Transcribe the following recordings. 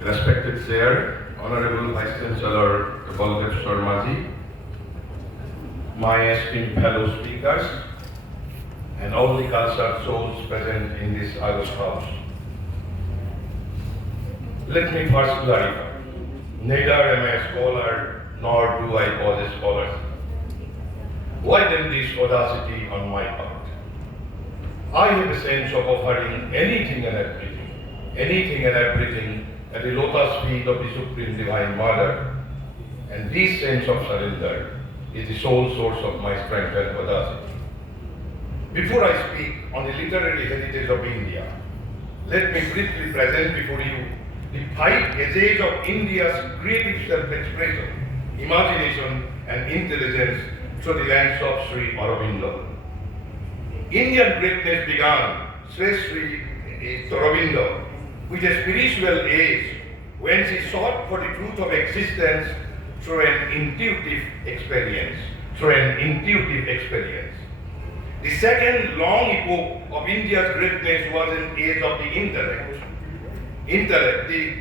Respected Chair, Honorable Vice Chancellor Baldev Sharmaji, my esteemed fellow speakers, and all the cultured souls present in this august house. Let me first clarify, neither am I a scholar nor do I possess scholarship. Why then this audacity on my part? I have a sense of offering anything and everything at the lotus feet of the Supreme Divine Mother, and this sense of surrender is the sole source of my strength and audacity. Before I speak on the literary heritage of India, let me briefly present before you the 5 essays of India's creative self-expression, imagination and intelligence through the lens of Sri Aurobindo. Indian greatness began, says Sri Aurobindo, with a spiritual age when she sought for the truth of existence through an intuitive experience. The second long epoch of India's greatness was an age of the intellect, the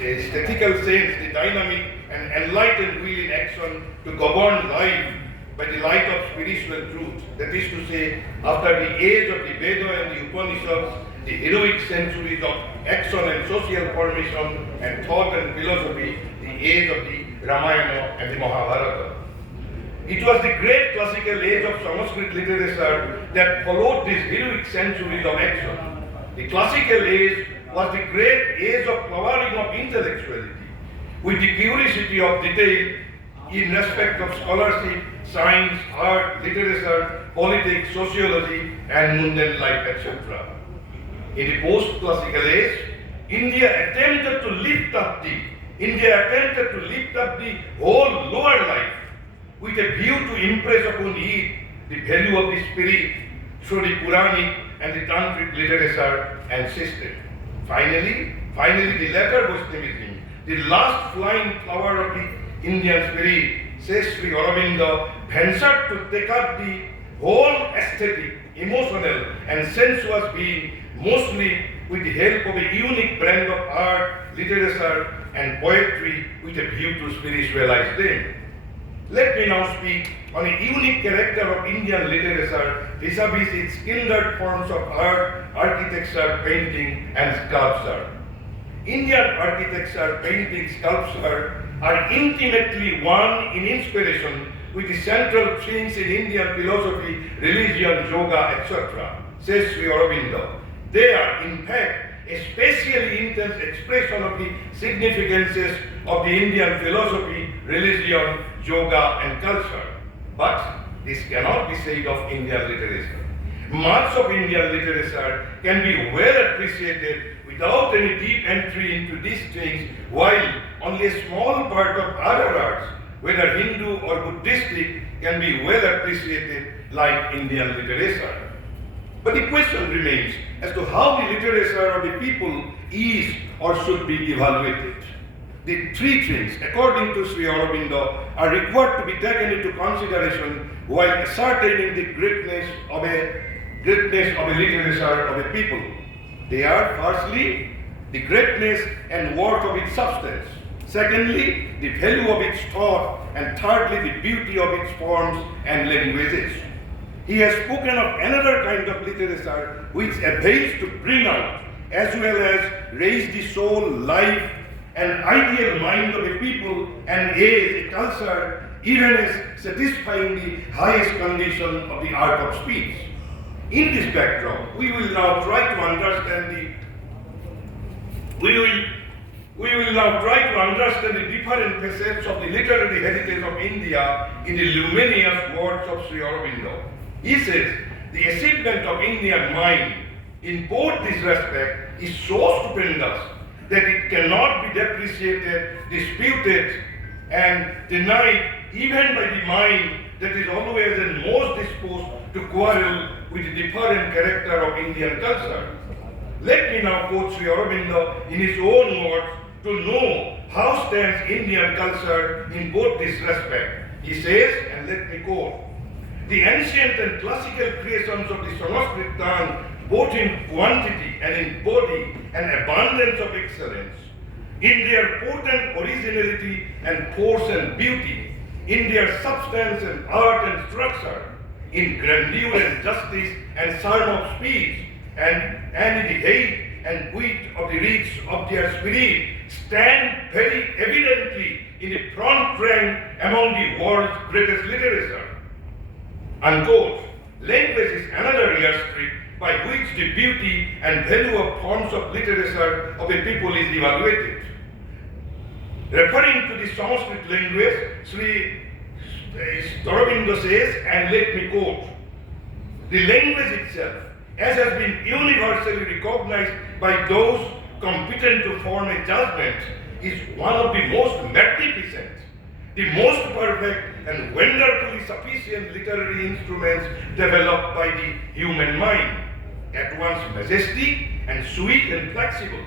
aesthetical sense, the dynamic and enlightened will in action to govern life by the light of spiritual truth. That is to say, after the age of the Veda and the Upanishads, the heroic centuries of action and social formation and thought and philosophy, the age of the Ramayana and the Mahabharata. It was the great classical age of Sanskrit literature that followed these heroic centuries of action. The classical age was the great age of flowering of intellectuality, with the curiosity of detail in respect of scholarship, science, art, literature, politics, sociology, and mundane life, etc. In the post-classical age, India attempted to lift up the whole lower life with a view to impress upon it the value of the spirit through the Puranic and the Tantric literature and system. Finally, the latter Vaishnavism, the last flying flower of the Indian spirit, says Sri Aurobindo, ventured to take up the whole aesthetic, emotional and sensuous being, mostly with the help of a unique blend of art, literature and poetry with a view to spiritualize them. Let me now speak on a unique character of Indian literature vis-a-vis its kindred forms of art, architecture, painting and sculpture. Indian architecture, painting, sculpture are intimately one in inspiration with the central themes in Indian philosophy, religion, yoga, etc., says Sri Aurobindo. They are, in fact, a specially intense expression of the significances of the Indian philosophy, religion, yoga, and culture. But this cannot be said of Indian literature. Much of Indian literature can be well appreciated without any deep entry into these things, while only a small part of other arts, whether Hindu or Buddhistic, can be well appreciated like Indian literature. But the question remains as to how the literature of the people is or should be evaluated. The 3 things, according to Sri Aurobindo, are required to be taken into consideration while ascertaining the greatness of a literature of a people. They are, firstly, the greatness and worth of its substance. Secondly, the value of its thought. And thirdly, the beauty of its forms and languages. He has spoken of another kind of literature which avails to bring out as well as raise the soul, life, and ideal mind of a people and age, a culture, even as satisfying the highest condition of the art of speech. In this backdrop, we will now try to understand the different facets of the literary heritage of India in the luminous words of Sri Aurobindo. He says, the achievement of Indian mind in both this respect is so stupendous that it cannot be depreciated, disputed, and denied even by the mind that is always and most disposed to quarrel with the different character of Indian culture. Let me now quote Sri Aurobindo in his own words to know how stands Indian culture in both this respect. He says, and let me quote, "The ancient and classical creations of the Sanskrit tongue, both in quantity and in body, an abundance of excellence, in their potent originality and force and beauty, in their substance and art and structure, in grandeur and justice and charm of speech, and in the height and width of the reach of their spirit, stand very evidently in the front rank among the world's greatest literature." Unquote. Language is another yardstick by which the beauty and value of forms of literature of a people is evaluated. Referring to the Sanskrit language, Sri Aurobindo says, and let me quote, "The language itself, as has been universally recognized by those competent to form a judgment, is one of the most magnificent, the most perfect and wonderfully sufficient literary instruments developed by the human mind, at once majestic and sweet and flexible,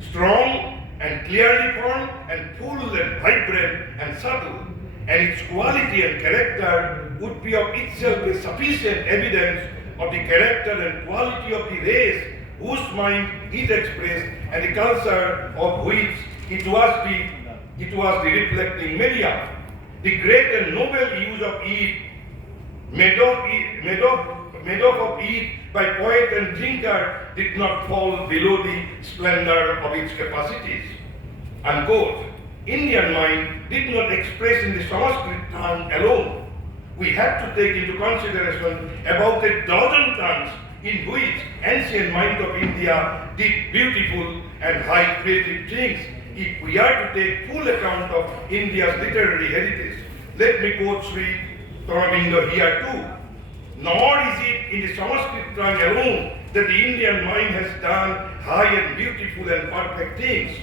strong and clearly formed and full and vibrant and subtle, and its quality and character would be of itself a sufficient evidence of the character and quality of the race whose mind it expressed and the culture of which it was the reflecting media. The great and noble use of it, made of it by poet and thinker, did not fall below the splendor of its capacities." Unquote. Indian mind did not express in the Sanskrit tongue alone. We have to take into consideration about a dozen tongues in which ancient mind of India did beautiful and high creative things if we are to take full account of India's literary heritage. Let me quote Sri Aurobindo here too. "Nor is it in the Sanskrit tongue alone that the Indian mind has done high and beautiful and perfect things,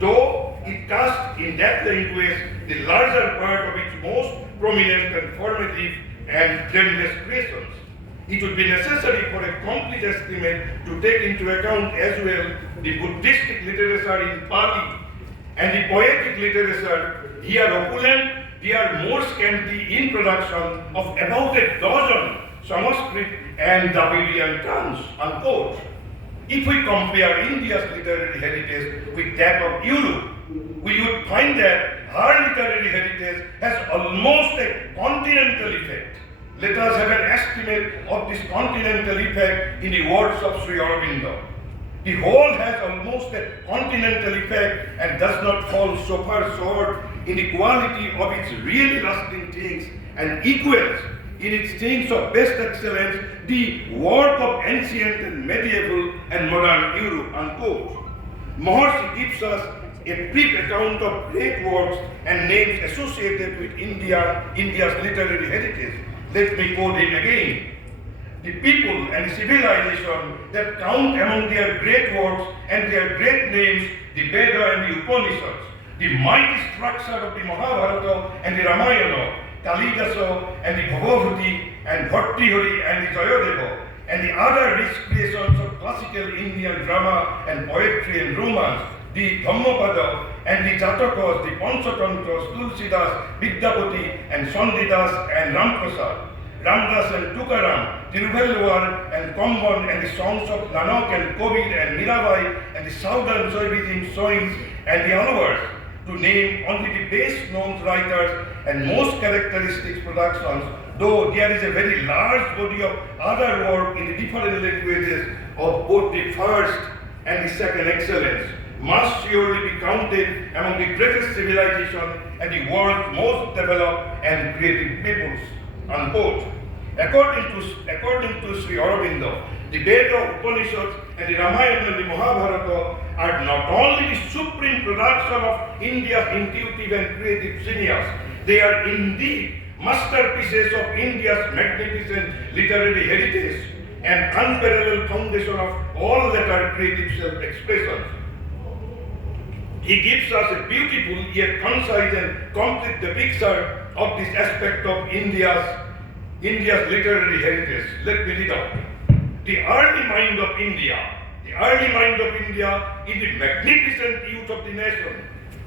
though it casts in that language the larger part of its most prominent and formative and timeless creations. It would be necessary for a complete estimate to take into account as well the Buddhistic literature in Pali and the poetic literature, here opulent, they are more scanty in production of about a dozen Sanskrit and Dravidian tongues." Unquote. If we compare India's literary heritage with that of Europe, we would find that her literary heritage has almost a continental effect. Let us have an estimate of this continental effect in the words of Sri Aurobindo. "The whole has almost a continental effect and does not fall so far short in the quality of its really lasting things and equals in its things of best excellence the work of ancient and medieval and modern Europe." Unquote. Maharishi gives us a brief account of great works and names associated with India's literary heritage. Let me quote him again. "The people and civilization that count among their great works and their great names the Veda and the Upanishads, the mighty structure of the Mahabharata and the Ramayana, Kalidasa and the Bhagavati and Bhartrihari and the Jayadeva, and the other rich creations of classical Indian drama and poetry and romance, the Dhammapada and the Jatakas, the Panchatantras, Tulsidas, Vidyapati and Sandidas and Ramprasad, Ramdas and Tukaram, Tiruvalluvar and Kamban and the songs of Nanak and Kabir and Mirabai and the Southern Jaivism Soins and the Alvars, to name only the best known writers and most characteristic productions, though there is a very large body of other work in the different languages of both the first and the second excellence, must surely be counted among the greatest civilization and the world's most developed and creative peoples." Unquote. According to Sri Aurobindo, the Veda, Upanishads and the Ramayana and the Mahabharata are not only the supreme production of India's intuitive and creative genius, they are indeed masterpieces of India's magnificent literary heritage and unparalleled foundation of all that are creative self-expression. He gives us a beautiful yet concise and complete picture of this aspect of India's India's literary heritage. Let me read out. The early mind of India. The early mind of India is the magnificent youth of the nation.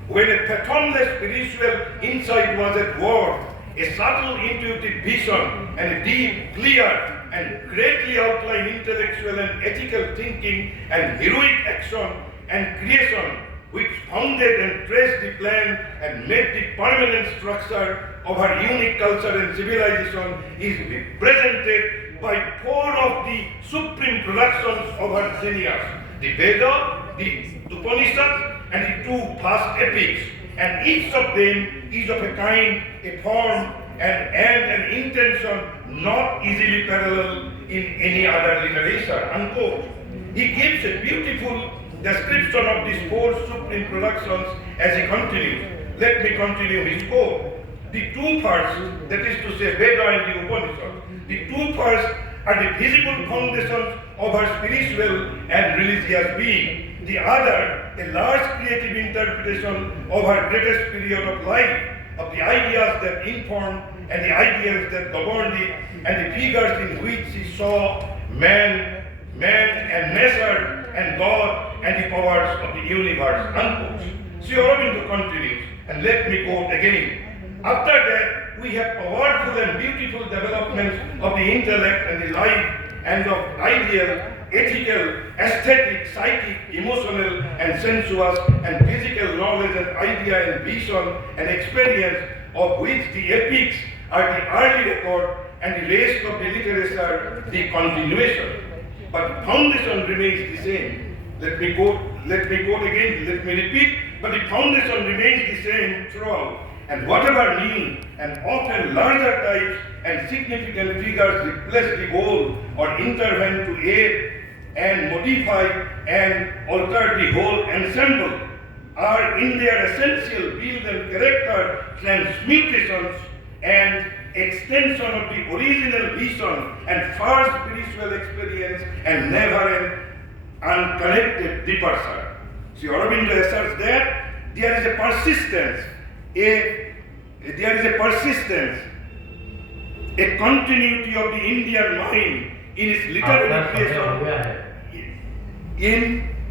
When a fathomless spiritual insight was at work, a subtle intuitive vision and a deep, clear, and greatly outlined intellectual and ethical thinking and heroic action and creation, which founded and traced the plan and made the permanent structure of our unique culture and civilization, is represented by four of the supreme productions of our genius: the Veda, the Upanishads, and the two past epics. And each of them is of a kind, a form, and an intention not easily parallel in any other literature. Unquote. He gives a beautiful description of these four supreme productions as he continues. Let me continue his quote. The two first, that is to say Veda and the Upanishad, the two first are the visible foundations of our spiritual and religious being. The other, a large creative interpretation of our greatest period of life, of the ideas that inform and the ideals that govern it, and the figures in which he saw man and nature and God and the powers of the universe. Unquote. Sri Aurobindo continues, and let me quote again. After that, we have powerful and beautiful developments of the intellect and the life and of ideal, ethical, aesthetic, psychic, emotional, and sensuous, and physical knowledge and idea and vision and experience, of which the epics are the early record and the rest of the literature the continuation. But the foundation remains the same. Let me quote again, let me repeat, but the foundation remains the same throughout. And whatever new and often larger types and significant figures replace the whole or intervene to aid and modify and alter the whole ensemble are in their essential build and character transmutations and extension of the original vision and first spiritual experience and never an unconnected departure. Sri Aurobindo asserts that there is a persistence, a continuity of the Indian mind in its literary creation,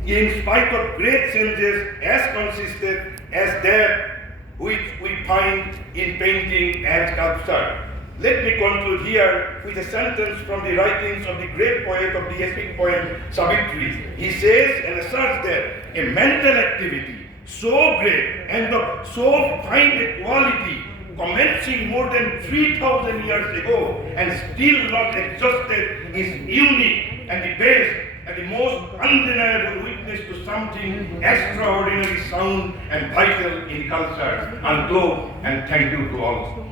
in spite of great changes as consistent as that which we find in painting and sculpture. Let me conclude here with a sentence from the writings of the great poet of the epic poem Sahitya. He says and asserts that a mental activity so great and of so fine a quality, commencing more than 3,000 years ago and still not exhausted, is unique and the best and the most undeniable witness to something extraordinarily sound and vital in culture. Unquote, and thank you to all.